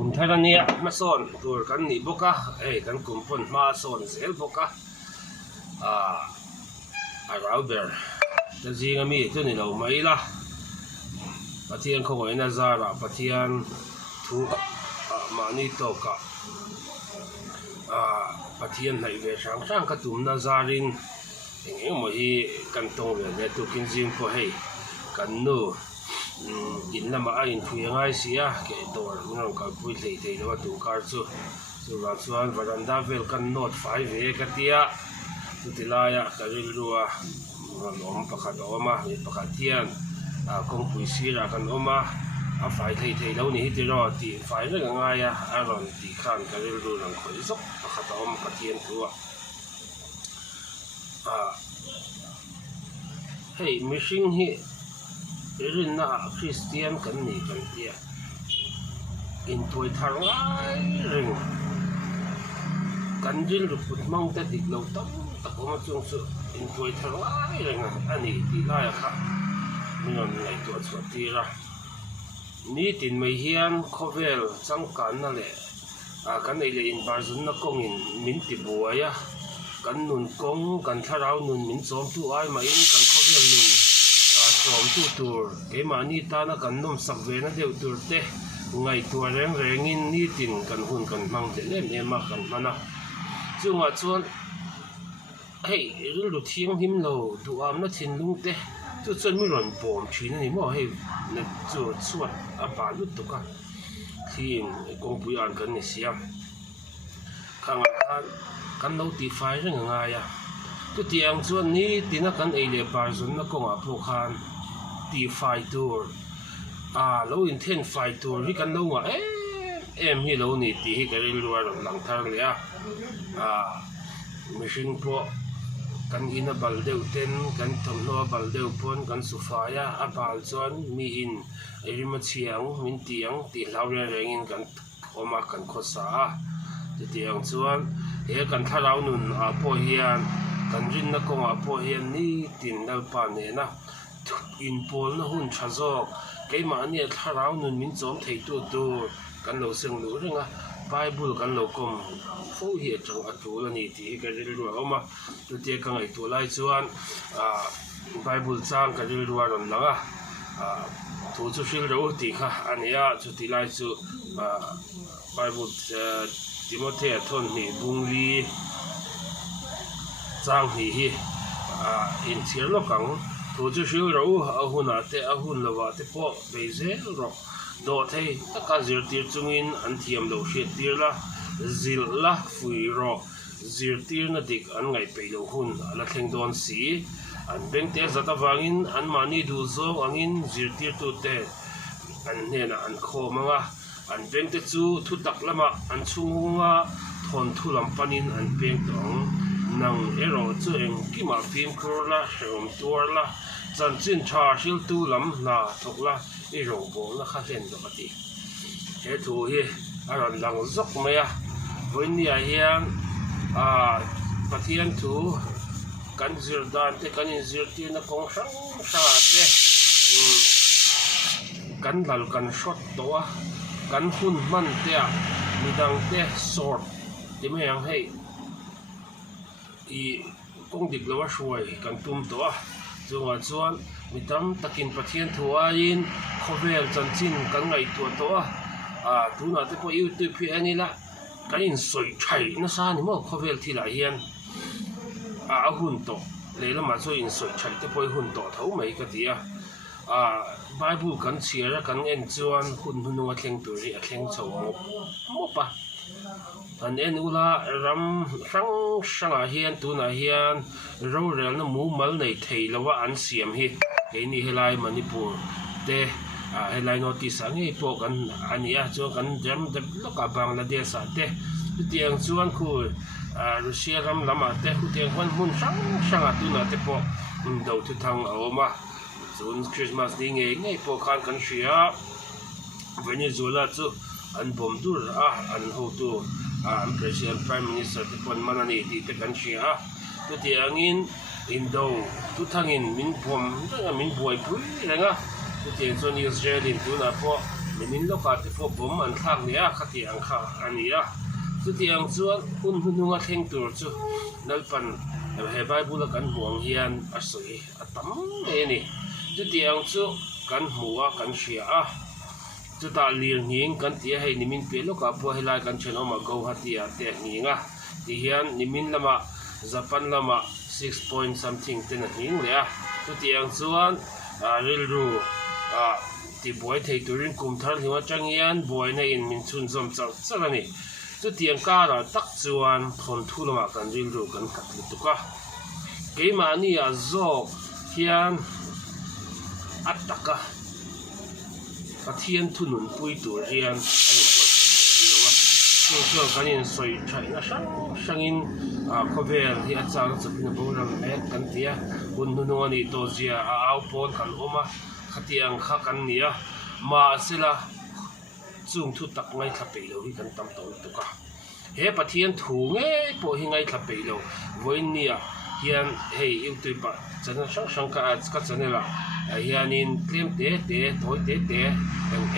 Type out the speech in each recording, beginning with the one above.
ลุ่มไทยเนี่ยมาสอนตัวกันนี่บุกะกันกลุ่มคนมาสอนเซลบุกะเราเบอร์แต่จริงๆมีตัวนี้เราไม่ละปะเทียนเขาไว้น่าจะระปะเทียนถูกมานี่โตกะปะเทียนในเวช่างกระตุ้มน่าจะรินอย่างเงี้ยมันฮีกันตรงเลยตัวกินจิมพอให้กันนู้อินละมาอินคุยง่ายเสียเกี่ยตัวมันก็พูดเลยที่ว่าตัวการสู้วันส่วนวันดาเวลกันโน้ตไฟเวกันเดียสุดที่ลายก็เรียกว่าล้อมประคัดออกมาประคัดเทียนคงปุยซีระกันออกมาไฟที่เรานี่ที่รอตีไฟเรื่องง่ายอารมณ์ตีขันก็เรียกว่าหลังคอยซกประคัดออกมาประเทียนตัวเฮ้ยมิชิงฮีรินน่าคริสเตียนกันนี่กันเดียอินตัวทางไเรื่องกันจิลรูปมังแต่ดิกเราต้องตะโกนจงสุอินตัวทางเรื่องอันนี้ที่ไรครับมีอะไรตัวสวัสดีละนี่ตินไม่เฮียนโคเวลสังกันนั่นแหละกันไอเลยอินบาร์ซุนนักกงอินมินติบัวยกันนุนกงกันทาราวนุนมินสมตัวไอมาอินกันโคเวลนุนสมตัวเอมานี่ตานะกันนุ่มสักเวนะเดียวตัวเตะไงตัวแรงอินนี่ตินกันหุ่นกันมังเดเล่มเอมากันมานะจึงว่าชวนเฮ้ยรู้ดูเที่ยงหิมเราดูอามนัดทิ้งลุงเตะจุดส่วนไม่หล่นปมชีนี่มั่วให้นัดจุดส่วนบาลุตุกันที่กงปุยอันกันนี่เสียข้างกันเราตีไฟเรื่องง่ายตัวที่อังส่วนนี้ที่นักกันเอเลียบาร์ซุนนักกงพวกhanตีไฟตัวเราอินเทนไฟตัวที่กันเราว่าฮีเรานี่ตีให้กันเรียกว่าหลังทางเลยไม่ใช่พวกกันอินบัลเดวเทนกันทำโนบัลเดวพนกันสุฟายาบัลซอนมีอินริมเชียงมินเตียงตีเราเรียงอินกันออกมากันโคสาตัวที่อังส่วนกันถ้าเราหนุนพอเฮียนกันรินนักกงพอเฮียนนี่ตินนัลปานเนี่ยนะอินโพลนะหุ่นชาโซกไกมาเนี่ยถ้าเราหนุนมินจอมไทยตัวกันเราเสียงรู้เรื่องไบเบิลกันเรากงฟูเหียจังอัตัวนี่ที่กันเรียกว่าเอามาตัวเดียกันไอตัวไล่ส่วนไบเบิลสร้างกันเรียกว่าหลังตัวจุดสิ่งเราที่ค่ะอันนี้จุดที่ไล่ส่วนไบเบิลทิโมเธทนนี่บุงลีจางนี่อินเสียลูกของตัวจุดสิ่งเราเอาหุ่นแต่เอาหุ่นละว่าแต่พอเบเซลรอโดดให้ตะการจิรตีร์จงอินอันเทียมเราเชียตีร์ละจิลละฟุยรอจิรตีร์นัดดิกอันไงไปเราหุ่นละแข่งโดนสีอันเบงเตะจัตวางินอันมานี่ดูโซอังอินจิรตีร์ตัวเตะอันเนี่ยนะอันโคมังอันเบงเตะจูทุตักละมาอันชุ่งว่าทนทุลำปันินอันเบงตองนังรอจูเองกิมาฟิล์มครัวละเชื่อมตัวละจันจินชาชิลตูลำนาทุกละโรงโบนะข้าเห็นปกติถูกอะไรหลังซกไหมวันนี้เฮียนปฏิญาณถูกันจิรดานเตกันจิรตีนักของช่างชาเตกันหลังกันช็อตตัวกันหุ่นมันเตะมีดังเตะสอดที่ไม่ยังให้กงดิบแล้วว่าช่วยกันตุ้มตัวจงว่าส่วนมีตั้งตะกินปะเทียนทัวยินโคเวลจันจินกันไงตัวดูน่าจะพออยู่ตัวเพียนี่ละกันยินสวยใช่นะซานี่มั้งโคเวลที่ไหนเฮียนหุ่นโตเลยละมาสวยยินสวยใช่แต่พอหุ่นโตเท่าไม่ก็ดีไบเบิลกันเชียร์กันเอ็นจวนหุ่นนัวเข่งตัวนี้เข่งโฉมปะอันเอ็นอุลารำช่างเฮียนตัวน่ะเฮียนเราเรียนมูมัลในไทยแล้วว่าอันเสียมเฮนี่เฮลัยมันนี่ปูเตเฮลัยโนติสังเฮพวกกันอันนี้จวนกันจำเด็กลูกกับบังลาเดสเตเตียงจวนคือรัสเซียรำละมาเตคุเตียงคนมุ่งช่างตัวน่ะเตพวกดาวทุกทางเอามาส่วนคริสต์มาสนี่ไงพวกขันกันเชียเวเนซุเอลาจูอันบอมดูอันฮูตูPresident Prime Minister ที่คนมันนี่ที่เป็นกันเชียตัวที่อังอินโดทุกทางอินมินผมมินบวยปุ้ยอะไรเงี้ยตัวที่ส่วนอิสราเอลตัวน่ะพอ ni min lo ka te pho bom an thak nia khatiang kha ania chu tiang chuan hununga thleng tur chu nalpan he Bible kan huang hian a soi a tam e ni chu tiang chu kan hmuwa kan hria a chu ta lir nging kan tia hei ni min pe lo ka po helai kan chen oma go hatia te nginga ti hian ni min lama Japan lama 6 point something ten hing le a chu tiang chuan ril ru ti boy thei turin kum thar hiwa changian boy na in min chun zom chau changani chu tiang ka ra tak chuan thon thu lama kan ril ru kan kat lutuka keima ni a zok hian ataka pathian thunun pui tur hian kanin boy so kanin soi thai na sangin khovel hi achang chapin boram ek kan tia hununu ani to zia au pon kan oma khatiang kha kan nia ma sela chung thu tak ngai thapei lo hi kan tam to tuka he pathian thu nge po hi ngai thapei lo voin nia hian hei eu tui pa chana sang ka chanela hianin klem te thoi te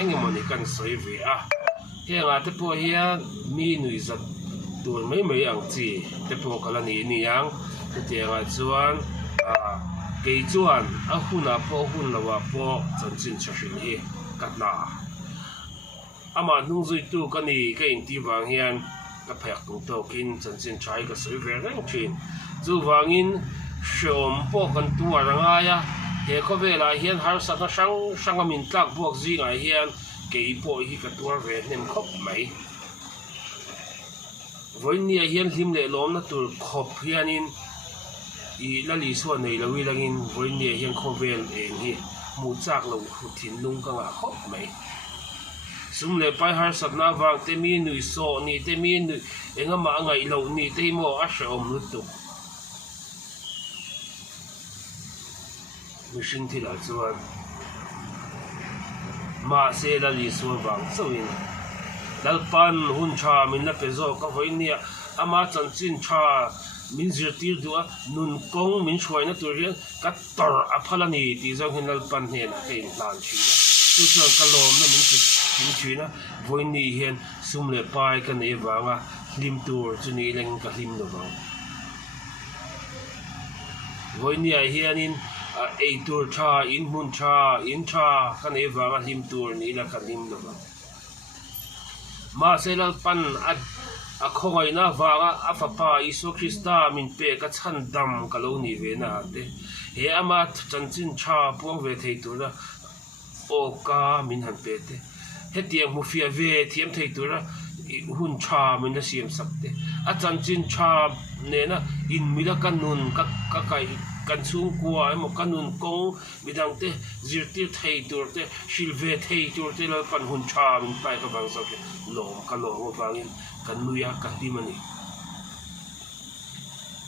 engmoni kan soi ve a he nga te po hian mi nui zat tur mai ang chi te po kala ni yang te nga chuan ke chuan a huna po hun lawa po chanchin chashin hi katna ama nung zui tu kani ke in ti wang hian ka phek tung to kin chanchin chai ka soi ve reng chin chu wangin shom po kan tu aranga ya he ko vela hian har sa na sang min tlak buak zi ngai hian ke po hi ka tur ve nem khop mai voin ni hian hlim le lom na tur khop hianin i lali suan nei lawi langin voin ni hian khovel eng hi mu chak lo thin lung ka nga khop mai sum le pai har sat na wang te mi nui so ni te mi nui enga ma ngai lo ni te mo a shom lu tu mishin thil a chuan ma se lali suan wang chawin lalpan hun cha min na pezo ka voin ni ama chanchin cha min zirtir dua nun kong min chhuai na tur hian ka tor a phalani ti zong hin lalpan he na ke lan chi na chu chuan ka lom na min chi na voin ni hian sum le pai ka nei wanga hlim tur chu ni leng ka hlim no wang voin ni hianin ei tur cha in mun cha in cha ka nei wanga hlim tur ni la ka hlim no wang ma se lalpan a khongai na wanga a papa Isu Krista min pe ka chan dam ka lo ni ve na te he ama chanchin cha puang ve thei tur la o ka min han pe te he tiang mu fia ve thiam thei tur la hun cha min na siam sak te a chanchin cha ne na in mila kanun ka kai kan chung kwa mo kanun kong midang te zirtir thei tur te silve thei tur te la pan hun cha min pai ka bang sak lom ka lo mo bangin kan nuya ka timani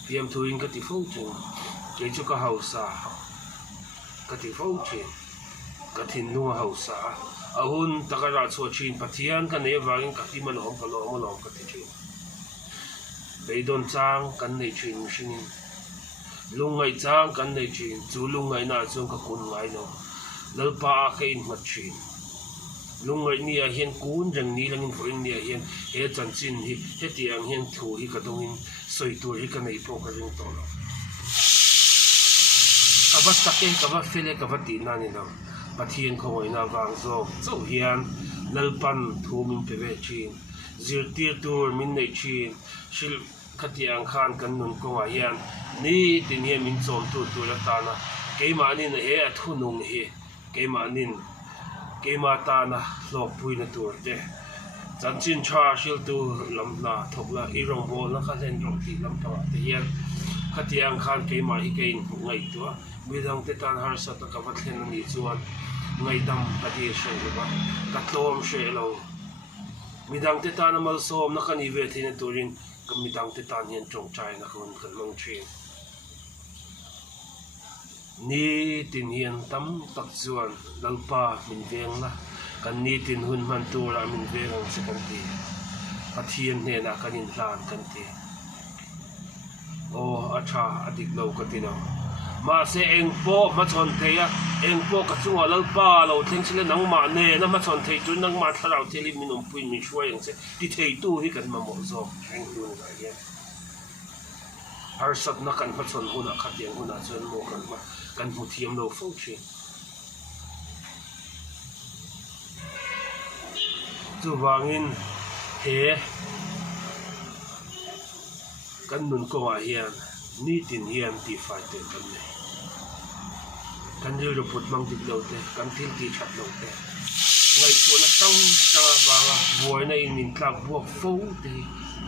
piam thuin ka ti fo chu ke chu ka hausa ka ti fo che ka thin nu hausa ahun takara chu chin pathian ka ne wangin ka timan hom ka lo mo lo ka ti chu beidon chang kan nei chin shin lungai chang kan nei chin chu lungai na chung ka kun ngai no lalpa ka in mat chin lungai ni a hian kun reng ni langin voin ni a hian he chanchin hi he tiang hian thu hi ka dongin soi tur hi ka nei po ka ring to lo ka ba take ka ba fele ka ba ti na ni lo pathian khoi na wang zo chau hian lalpan thu min pe ve chin zirtir tur min nei chin sil khatiang khan kan nun ko wa hian ni tin hian min chom tu la ta na keima nin he a thu nung hi keima ta na lok pui na tur te chanchin cha shil tu lam na thok la i rong bol na kha len rong ti lam ta te hian khatiang khan keima hi kein ngai tu midang te tan har sa ta ka va thlen ni chuan ngai dam ka ti she ba ka tlom she lo midang te tan mal som na kan i ve thina turin ka midang te tan hian chong chai na kon kan long chin ni tin hian tam tak chuan lalpa min veng na kan ni tin hun man tur a min veng se kan ti pathian ne na kan in hlan kan ti o acha adik lo ka ti no มาเสเองโปมาชนเทียเองโปกระจุงเอาป้าเราเทงเชลนังมาเน่นะมาชนเทียจนนังมาทะเลาะเทลิมินอมปุยมีช่วยอย่างเช่ที่เทียตู้ที่กันมาหมดซอกแข่งดูอะไรเงี้ยอาร์สัตนักกันมาชนหุ่นขัดแย้งหุ่นชนโมกันมากันหูเทียมเราฟุ้งชิงจูวางินเฮกันนุนก็ว่าเฮียนนี่ตินเฮียนตีไฟเต็มกันเลยกันเรือพุทธมังติดเราเตะกันทิ้งตีชัดเราเตะไงตัวนักต้องจะบางบัวในมินกลับบัวฟูตี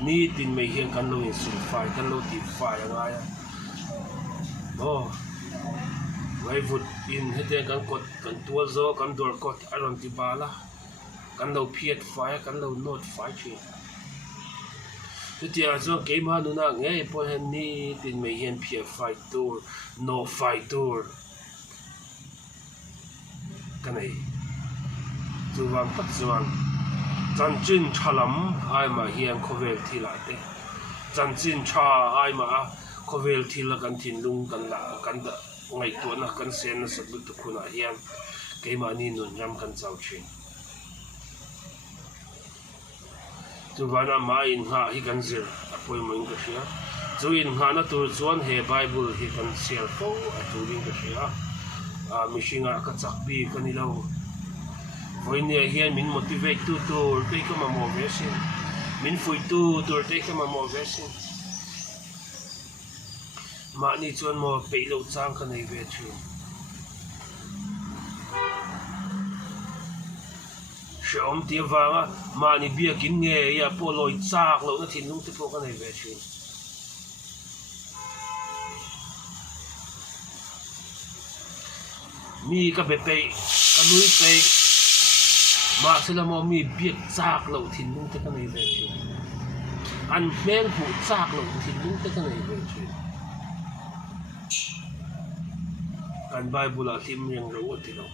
นี่ตินไม่เฮียนกันเราอินสุดไฟกันเราตีไฟอะไรอ่ะโอ้ไว้พุทธอินให้เตะกันกดกันตัวโซกันตัวกดอารมณ์ที่บาละกันเราเพียดไฟกันเราโนดไฟชีที่อาจจะเกมฮานุนักไงพอเห็นนี่ตินไม่เห็นเพียไฟตัวโนไฟตัวกันไงจูวังปัจจุบันจันจินฉลามไอ้มาเฮียนโคเวลที่ละเตจันจินชาไอ้มาโคเวลที่ละกันทินลุงกันละกันดะไงตัวนักกันเซนสักบุตรคุณเฮียนเกมอันนี้นุนยำกันเจ้าชิงจูวันอามาอินหาฮิกันเซลอภัยมึงก็เสียจูอินหานะตัวส่วนเฮไบเบิลฮิกันเซลโฟจูลิงก็เสียมิชิงอากัจักบีกันนี่เราวันนี้เฮียนมิน motivate ตัวเด็กก็มาโมเวสินมินฟุยตัวเด็กก็มาโมเวสินมานี่ส่วนโมเปย์เราจ้างกันในเวทีเชื่อมที่ว่ามานี่เบียกินเงี้ยพอลอยจากเราเนี่ยทิ้งลุงที่พวกกันในเวทีมีก็ไปกันลุยไปมาเสลามมีเบียจากเราทิ้งลุงที่กันในเวทีอันแม่นหูจากเราทิ้งลุงที่กันในเวทีการไบเบิลที่มันยังรู้ที่เรา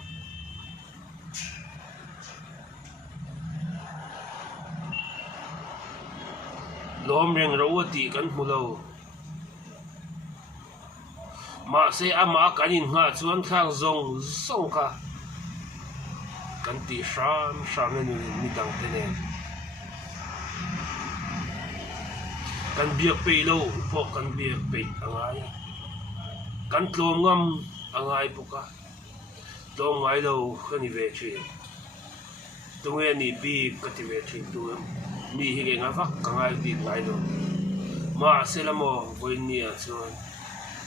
ล้อมยังรู้ตีกันหูเรามาเสียมากันยินหาส่วนข้างส่งค่ะกันตีชามนี่มีดังเท่านั้นกันเบียกไปเราพวกกันเบียกไปอะไรกันโกงงำอะไรพวกกันตรงไว้เราคนนี้เวทีตรงนี้ปีก็ที่เวทีตัวมีเหตุงานฟักกันไงปีไงเรามาเสลามวันนี้ส่วน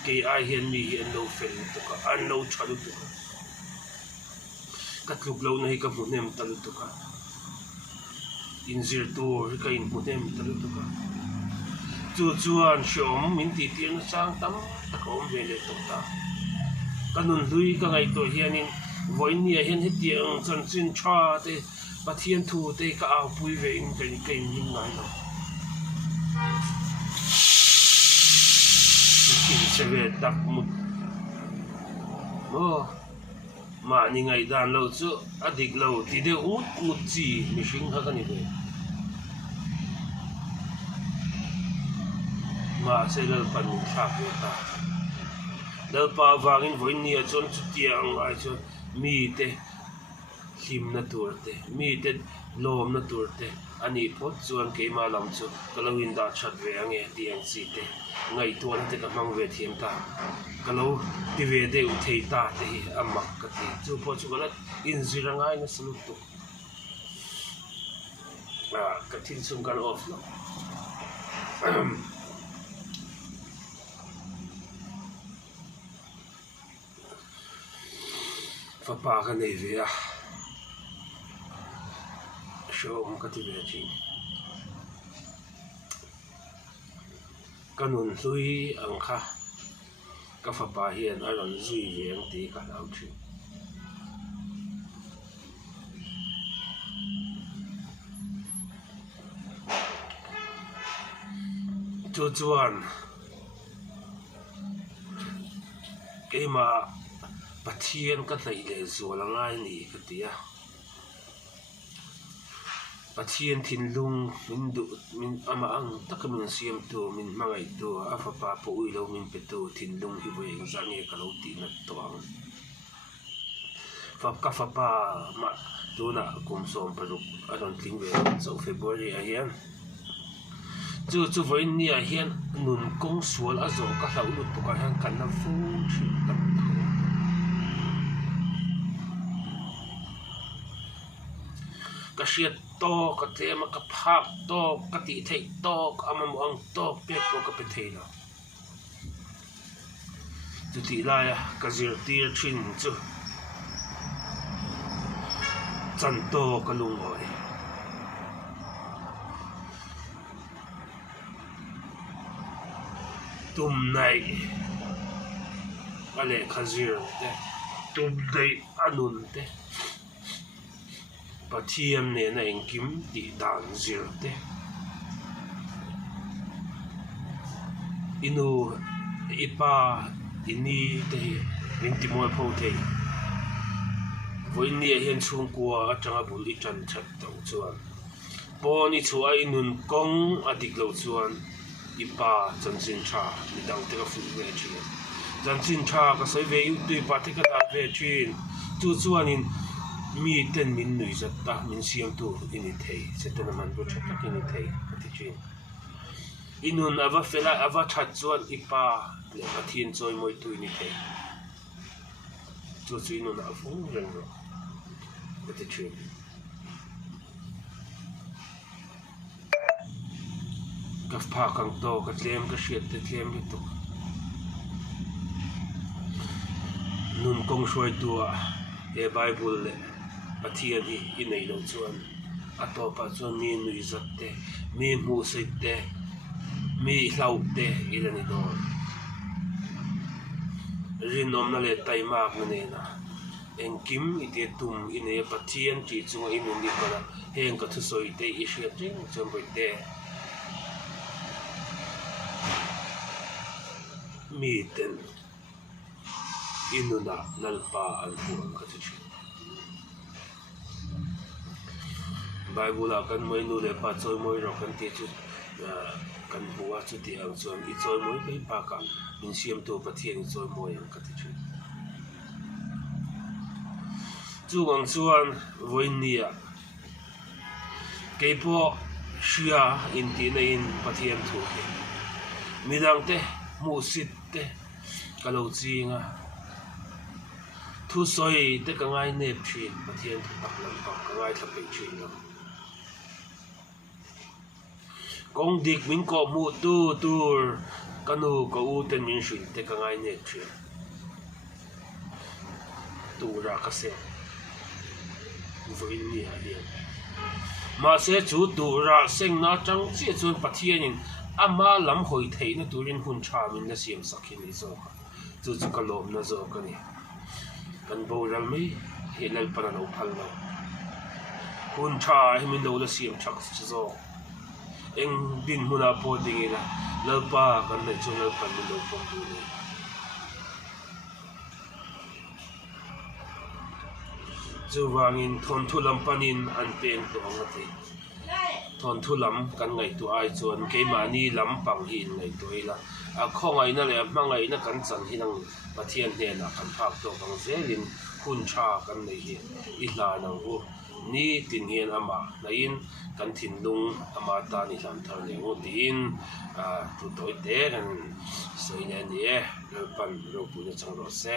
เกี่ยเห็นมีเห็นเราเฟลตัวกันอันเราชัดตัวกันกัดลูกเราในกับมุ่งเนมตลุตัวกันอินซิร์ตัวก็อินมุ่งเนมตลุตัวกันจู่ๆอันชมมินตีเตียนสร้างตั้มตะโกนเวเลตัวตากันนุ่นลุยก็ไงตัวเฮียนินวันนี้เห็นเหตุเดียงจนสิ้นชาเตปะเทียนทูเตก็เอาปุยเวงเป็นเก่งยิ่งไงเนาะกินเสวดดักมุดโอ้มานี่ไงด้านเราจะอดีตเราที่เดียวมุดจีไม่ชิงหากันนี่เลยมาเสร็จแล้วปันชาเปิดตาแล้วป่าวางอินวันนี้จนสุดที่อังไอจนมีแต่หิมนัดตัวเตมีแต่ลมนัดตัวเตอันนี้พอส่วนเกี่ยมาลำจุก็เราอินดาชัดเวียงเงี้ยที่อังสีเตไงตัวนั้นจะกำลังเวทีมตาก็เราที่เวทีอุทัยตาเตอามักกันที่จู่พอจู่ก็แล้วอินสิรังไงนะสลุตุกันที่สุ่มกันออฟเนาะฟ้าป่ากันในเวียชมกันที่เวทีกันนุ่นซุยอังค่ะก็ฟ้าป่าเฮียนอารมณ์ซุยเยียงตีกันเอาชิจู่ๆอันเกี่ยมาปะเทียนก็เลยเลยส่วนละง่ายนี่ก็ตีอะ Patien tin lung min du min ama ang tak min siam tu min mangai tu afa pa po uilo min petu tin lung hi we zange kalau ti na toang fa ka fa pa ma tu na kum som paruk aron ting we so February a hian chu voin ni a hian nun kong sual a zo ka hlau lut ka han kan na fu thi tak ka shiat to ka tema ka phak to ka ti thei to amam ang to pe ko ka pe thei la tu ti la ya ka zir tir thin chu chan to ka lung oi tum nai ale ka zir te tum dei anun te Pathiam ne na engkim ti dan zirte inu ipa ini te minti mo pho te voin ni hian chung kwa atanga bul I chan chat to chuan po ni chua inun kong adik lo chuan ipa chanchin tha ni dang te ka fu ve chi chanchin tha ka sai ve yu tu pa te ka da ve chin chu chuan in mi ten min nui zat ta min siam tu ini thei setena man ro chat tak ini thei ati chin inun ava fela ava that chuan ipa le pathin choi moi tu ini thei chu inun a fu reng ro ati chin ka pha kang to ka tlem ka shiat te tlem hi tu nun kong shoi tu a e bible le Pathian hi inei lo chuan atopa chuan mi nui zat te mi mu sei te mi hlau te ilani do rinom na le taimak ne na engkim ite tum ine Pathian ti chunga inun ni kala heng ka thu soi te I hriat ring chom boi te mi ten inuna nalpa an huang ka thu Bible kan moi nu le pa choi moi ro kan ti chu kan buwa chu ti ang chuan I choi moi kai pa ka min siam to Pathian choi moi ang ka ti chu chu ang chuan voin nia kei po shia in ti na in Pathian thu ke midang te mu sit te kalo chinga thu soi te ka ngai ne phin Pathian thu tak lam ka ngai thap pe chin lo Kong dik min ko mu tu tur kanu ko u ten min shin te ka ngai ne tri tu ra ka se voin ni ha dia ma se chu tu ra seng na chang chi chun Pathian in ama lam hoi thei na turin hun tha min na siam sakhin ni zo chu chu ka lom na zo ka ni kan bo ral mai he lal pana no phal no hun tha hi min lo la siam chak chi zo eng din huna po dingila lalpa kan na chu lalpan min lo pom tu ni chu wangin thon thu lam panin an pen to angati thon thu lam kan ngai tu ai chuan ke mani lam pang hin ngai toila a khongai na le mangai na kan chan hinang Pathian ne na kan phak to bang zelin hun cha kan nei hi I hla nang hu ni tin hian ama nain kan thin lung ama ta ni lam thar ne ngo tin tu toi te kan sei ne ni e pan ro pu na chang ro se